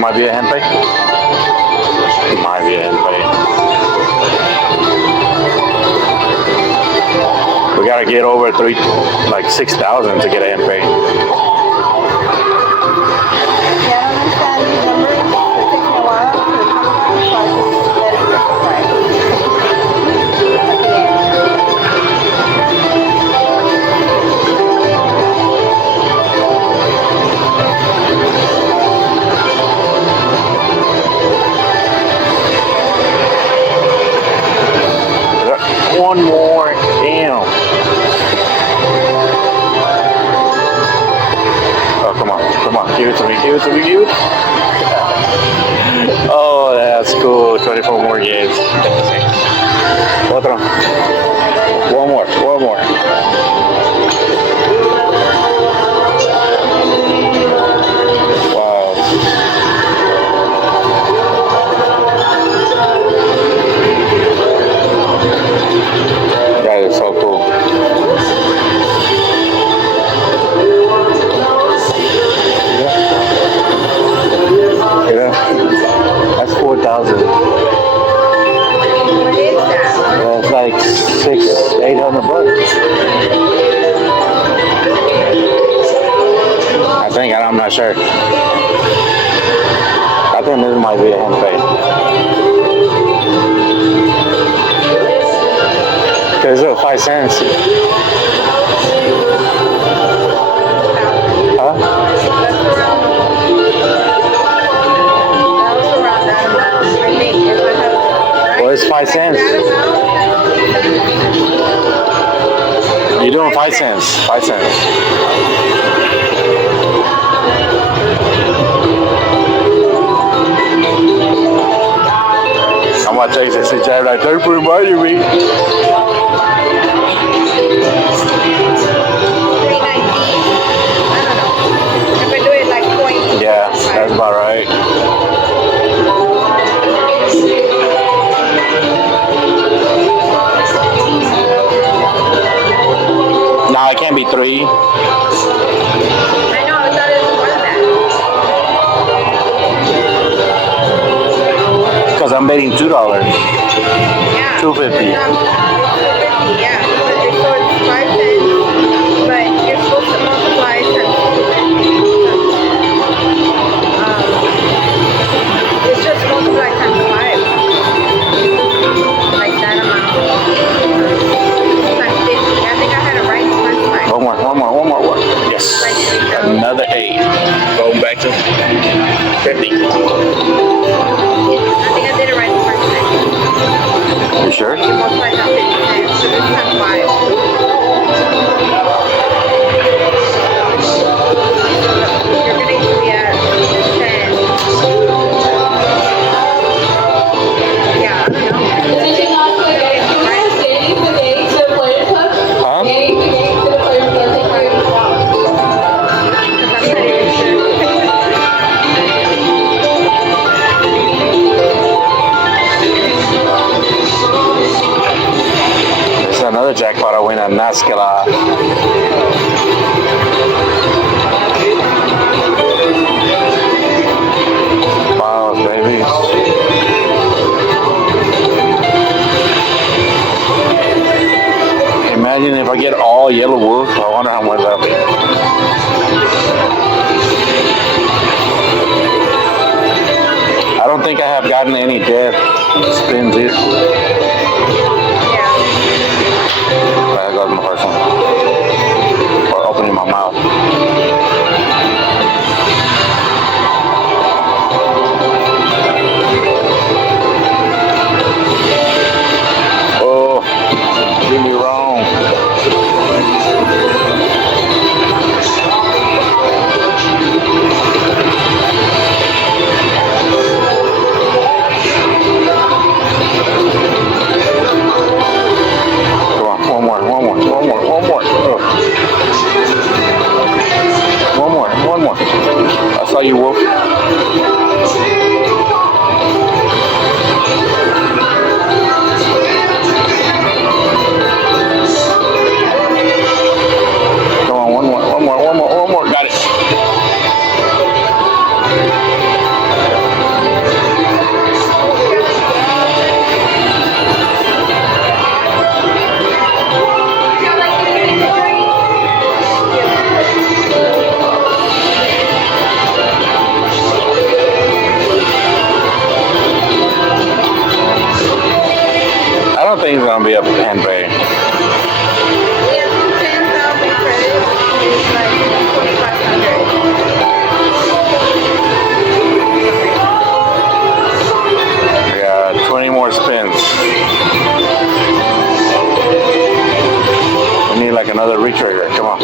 might be a hand pay. It might be a hand pay. We gotta get over 6,000 to get a hand pay. One more, damn. Oh, come on, give it to me. Oh, that's cool, 24 more games. Otro. One more. Wow. That is so cool. Yeah. That's 4,000. What is that? That's like $800. I think, I'm not sure. I think this might be a hand pay. Because it's 5 cents. Huh? Well, it's 5 cents. You're doing 5 cents. 5 cents. I'm gonna take this entire right there for reminding me. Yeah, that's about right. No, it can't be 3. I know, I thought it was more than that. Because I'm betting $2. Yeah. $2.50. Yeah. So it's 5 cents, but you're supposed to multiply times 250. It's just multiply times 5. Like that amount. Times 50. I think I had it right the first time. One more. Yes. Another 8. Going back to 50. I think I did it right the first time. You sure? You multiply times 50 cents, so this times 5. You're getting to be at 10. Yeah, I don't know. Did you not click getting the game to the player club? Huh? Getting the game to the player club. I'm not even sure. This is another jackpot I win at Nazca. Wow, baby. Imagine if I get all yellow wolf. I wonder how much that'll be. I don't think I have gotten any death spins either. Yeah. That goes my first one. Or opening my mouth. Oh, did me wrong. don't think it's gonna be a hand pay. Yeah, 10,000 credits is like 2,500. Yeah, 20 more spins. We need like another retrigger. Come on.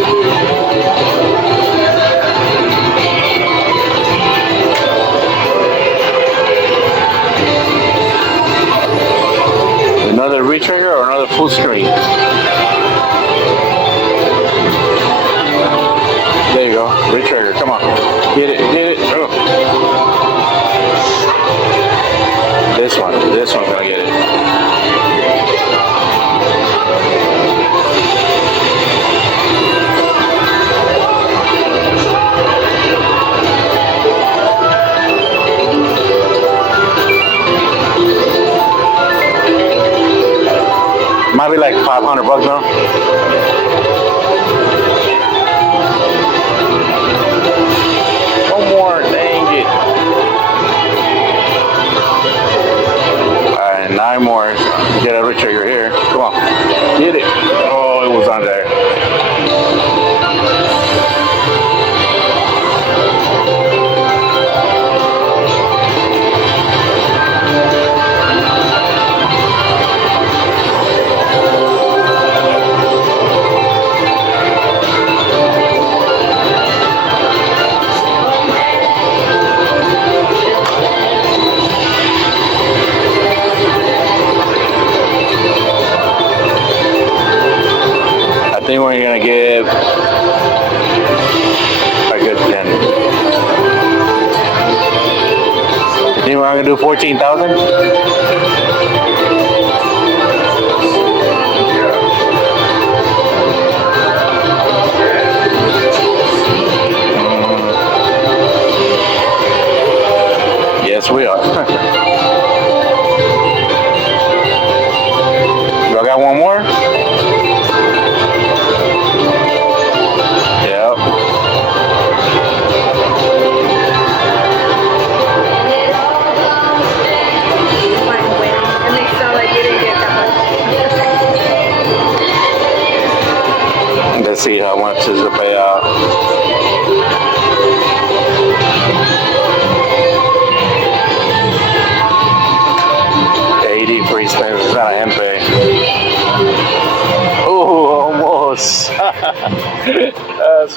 Another retrigger or another full screen? There you go. Retrigger. Come on. Get it. Get it. Oh. This one. This one's gonna get it. Might be like $500 now. One more, dang it. Alright, 9 more. Get a retrigger here. Come on. Get it. Oh, it was on there. I think we're gonna give a good 10. I think we're gonna do 14,000. Yes, we are. Y'all got one more? Yep. Fine win. It makes it sound like you didn't get that much. Let's see how much is the payout. Free spins. It's not a hand pay. Oh, almost. That's